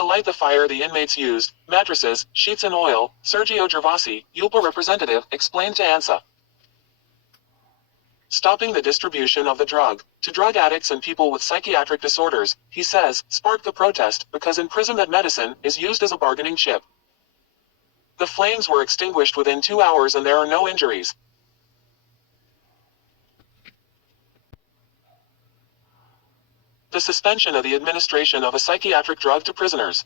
To light the fire the inmates used mattresses, sheets and oil, Sergio Gervasi, Uilpa representative, explained to Ansa. Stopping the distribution of the drug to drug addicts and people with psychiatric disorders, he says, sparked the protest because in prison that medicine is used as a bargaining chip. The flames were extinguished within 2 hours and there are no injuries. The suspension of the administration of a psychiatric drug to prisoners.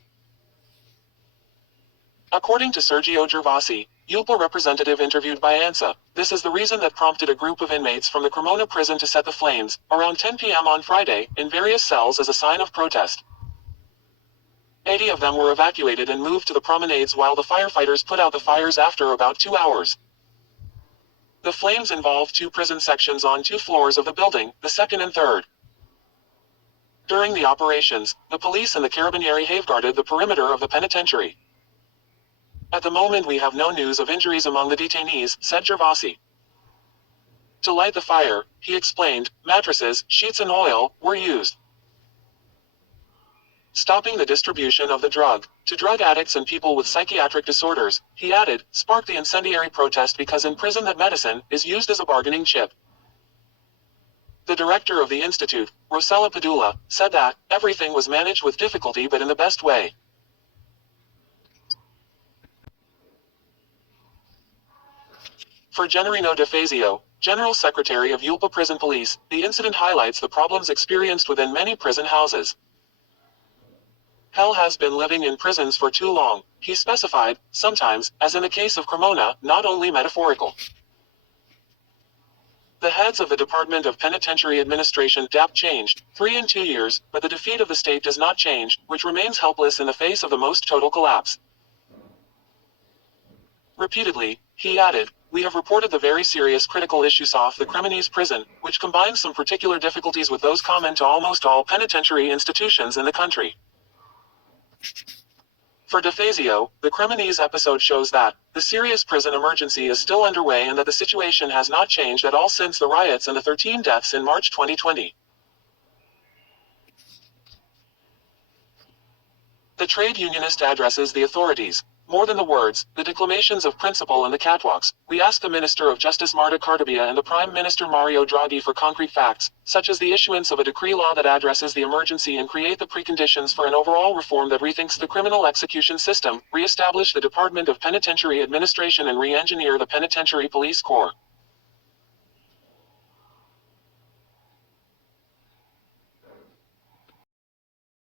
According to Sergio Gervasi, Uilpa representative interviewed by Ansa, this is the reason that prompted a group of inmates from the Cremona prison to set the flames, around 10 p.m. on Friday, in various cells as a sign of protest. 80 of them were evacuated and moved to the promenades while the firefighters put out the fires after about 2 hours. The flames involved 2 prison sections on 2 floors of the building, the second and third. During the operations, the police and the Carabinieri haveguarded the perimeter of the penitentiary. At the moment we have no news of injuries among the detainees, said Gervasi. To light the fire, he explained, mattresses, sheets and oil were used. Stopping the distribution of the drug to drug addicts and people with psychiatric disorders, he added, sparked the incendiary protest because in prison that medicine is used as a bargaining chip. The director of the institute, Rossella Padula, said that everything was managed with difficulty but in the best way. For Generino De Fazio, General Secretary of Uilpa Prison Police, the incident highlights the problems experienced within many prison houses. Hell has been living in prisons for too long, he specified, sometimes, as in the case of Cremona, not only metaphorical. The heads of the Department of Penitentiary Administration DAP changed, 3 and 2 years, but the defeat of the state does not change, which remains helpless in the face of the most total collapse. Repeatedly, he added, we have reported the very serious critical issues of the Cremonese prison, which combines some particular difficulties with those common to almost all penitentiary institutions in the country. For De Fazio, the Cremonese episode shows that the serious prison emergency is still underway and that the situation has not changed at all since the riots and the 13 deaths in March 2020. The trade unionist addresses the authorities. More than the words, the declamations of principle and the catwalks, we ask the Minister of Justice Marta Cartabia and the Prime Minister Mario Draghi for concrete facts, such as the issuance of a decree law that addresses the emergency and create the preconditions for an overall reform that rethinks the criminal execution system, re-establish the Department of Penitentiary Administration and re-engineer the Penitentiary Police Corps.